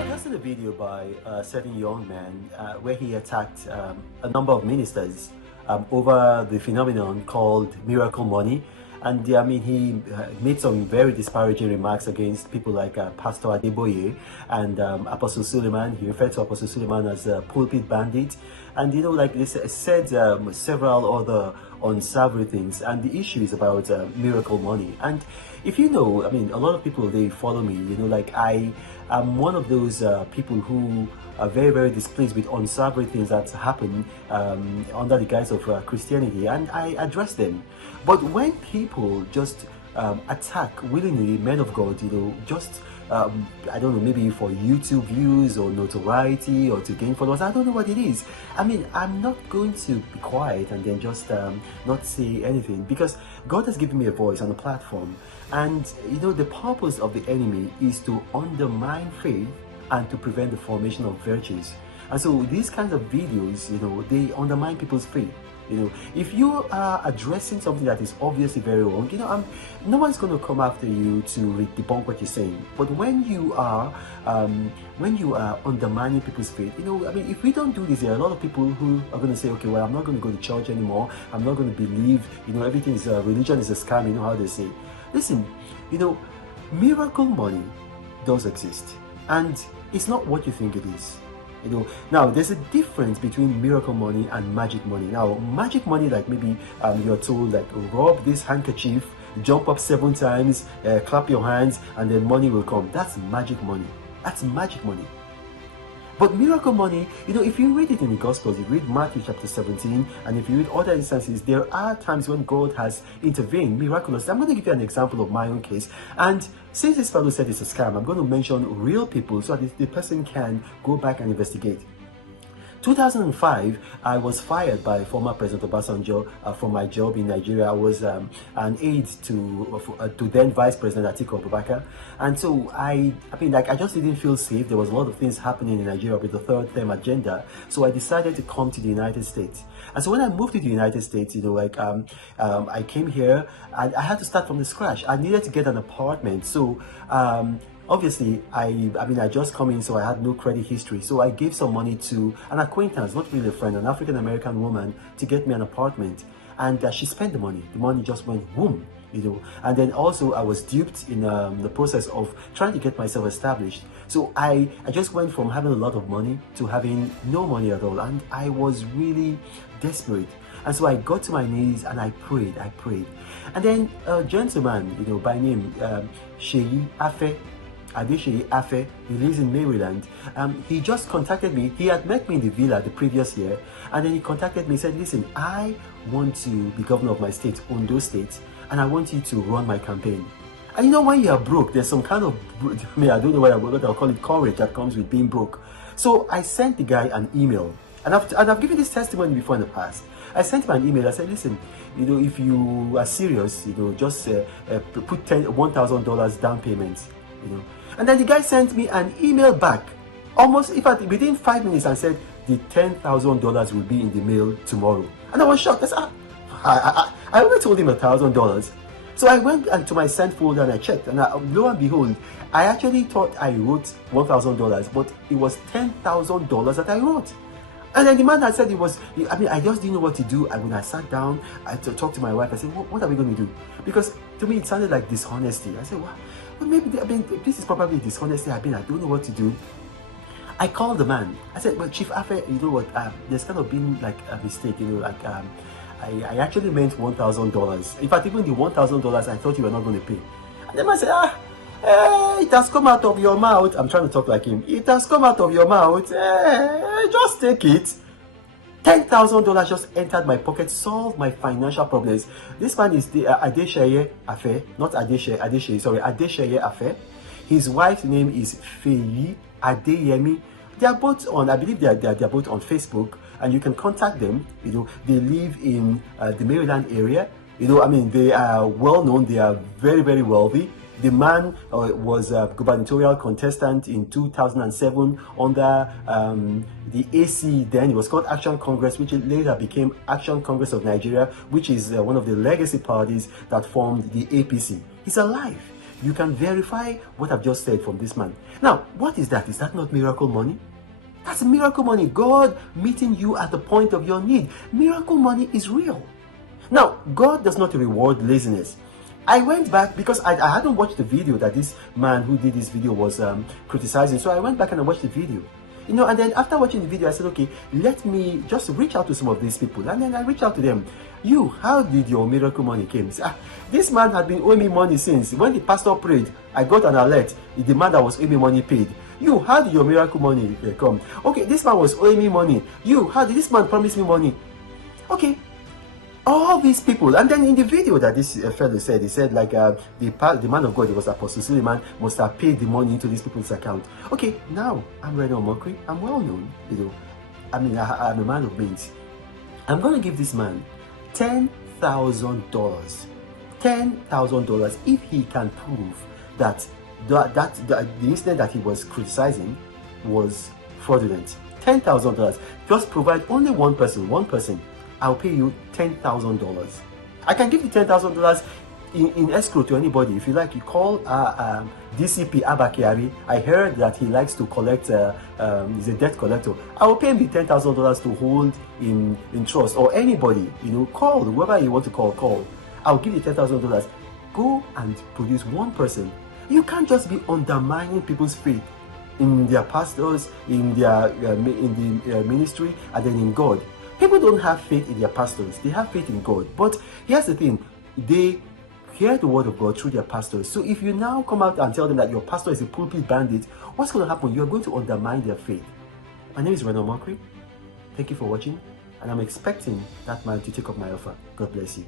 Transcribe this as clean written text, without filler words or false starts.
I've just seen a video by a certain young man where he attacked a number of ministers over the phenomenon called miracle money. And I mean, he made some very disparaging remarks against people like Pastor Adeboye and Apostle Suleiman. He referred to Apostle Suleiman as a pulpit bandit. And you know, like they said several other unsavory things. And the issue is about miracle money. And if you know, I mean, a lot of people, they follow me, you know, like I am one of those people who are very, very displeased with unsavory things that happen under the guise of Christianity, and I address them. But when people just attack willingly men of God, you know, just I don't know, maybe for YouTube views or notoriety or to gain followers, I don't know what it is. I mean, I'm not going to be quiet and then just not say anything, because God has given me a voice on a platform, and you know, the purpose of the enemy is to undermine faith and to prevent the formation of virtues. And so these kinds of videos, you know, they undermine people's faith. You know, if you are addressing something that is obviously very wrong, you know, no one's going to come after you to debunk what you're saying. But when you are undermining people's faith, you know, I mean, if we don't do this, there are a lot of people who are going to say, okay, well, I'm not going to go to church anymore. I'm not going to believe, you know, everything is religion is a scam. You know how they say. Listen, you know, miracle money does exist, and it's not what you think it is. You know, now there's a difference between miracle money and magic money. Now, magic money, like maybe you're told like rub this handkerchief, jump up 7 times, clap your hands, and then money will come. That's magic money. That's magic money. But miracle money, you know, if you read it in the Gospels, you read Matthew chapter 17, and if you read other instances, there are times when God has intervened miraculously. I'm going to give you an example of my own case. And since this fellow said it's a scam, I'm going to mention real people so that the person can go back and investigate. 2005, I was fired by former President Obasanjo from my job in Nigeria. I was an aide to then Vice President Atiku Abubakar, and so I mean, like, I just didn't feel safe. There was a lot of things happening in Nigeria with the third term agenda, so I decided to come to the United States. And so when I moved to the United States, you know, like I came here, and I had to start from the scratch. I needed to get an apartment, so. Obviously, I mean, I just come in, so I had no credit history. So I gave some money to an acquaintance, not really a friend, an African-American woman, to get me an apartment. And she spent the money. The money just went boom, you know. And then also I was duped in the process of trying to get myself established. So I just went from having a lot of money to having no money at all. And I was really desperate. And so I got to my knees and I prayed. And then a gentleman, you know, by name Sheyi Afe, Adeshe Afe, he lives in Maryland. He just contacted me. He had met me in the villa the previous year, and then he contacted me and said, listen, I want to be governor of my state, Ondo State, and I want you to run my campaign. And you know, when you are broke, there's some kind of, I mean, I don't know what I'll call it, courage that comes with being broke. So I sent the guy an email, and I've given this testimony before in the past. I sent him an email. I said, listen, you know, if you are serious, you know, just put $1,000 down payment, you know. And then the guy sent me an email back, almost, in fact, within 5 minutes, and said the $10,000 will be in the mail tomorrow. And I was shocked. I only told him $1,000. So I went to my sent folder and I checked, and lo and behold, I actually thought I wrote $1,000, but it was $10,000 that I wrote. And then the man had said it was, I mean, I just didn't know what to do. And when I sat down, I talked to my wife. I said, what are we going to do? Because to me, it sounded like dishonesty. I said, well, maybe, I mean, this is probably dishonesty. I don't know what to do. I called the man. I said, well, Chief Afe, you know what, there's kind of been like a mistake, you know, like, I actually meant $1,000. In fact, even the $1,000, I thought you were not going to pay. And the man said, it has come out of your mouth. I'm trying to talk like him. It has come out of your mouth. Just take it. $10,000 just entered my pocket, solved my financial problems. This man is the Adesheye Afe, not Adesheye, sorry, Adesheye Afe. His wife's name is Feyi Adeyemi. They are both on, I believe they are both on Facebook, and you can contact them. You know, they live in the Maryland area. You know, I mean, they are well known. They are very, very wealthy. The man was a gubernatorial contestant in 2007 under the AC, then it was called Action Congress, which later became Action Congress of Nigeria, which is one of the legacy parties that formed the APC. He's alive. You can verify what I've just said from this man. Now, what is that? Is that not miracle money? That's miracle money. God meeting you at the point of your need. Miracle money is real. Now, God does not reward laziness. I went back because I hadn't watched the video that this man who did this video was criticizing. So I went back and I watched the video. You know, and then after watching the video, I said, okay, let me just reach out to some of these people. And then I reached out to them. You, how did your miracle money came? This man had been owing me money since. When the pastor prayed, I got an alert. The man that was owing me money paid. You, how did your miracle money come? Okay, this man was owing me money. You, how did this man promise me money? Okay, all these people. And then in the video that this fellow said, he said like the man of God, it was Apostle Suleiman, must have paid the money into these people's account. Okay, now I'm Reno Omokri. I'm well known, you know. I mean, I'm a man of means. I'm going to give this man $10,000. $10,000 if he can prove that the incident that he was criticizing was fraudulent. $10,000. Just provide only one person. I'll pay you $10,000. I can give you $10,000 in escrow to anybody. If you like, you call DCP Abakiari. I heard that he likes to collect, he's a debt collector. I will pay him the $10,000 to hold in trust, or anybody, you know, call whoever you want to call. I'll give you $10,000. Go and produce one person. You can't just be undermining people's faith in their pastors, in their ministry, and then in God. People don't have faith in their pastors, they have faith in God. But here's the thing, they hear the word of God through their pastors. So if you now come out and tell them that your pastor is a pulpit bandit, what's going to happen? You're going to undermine their faith. My name is Reno Omokri. Thank you for watching, and I'm expecting that man to take up my offer. God bless you.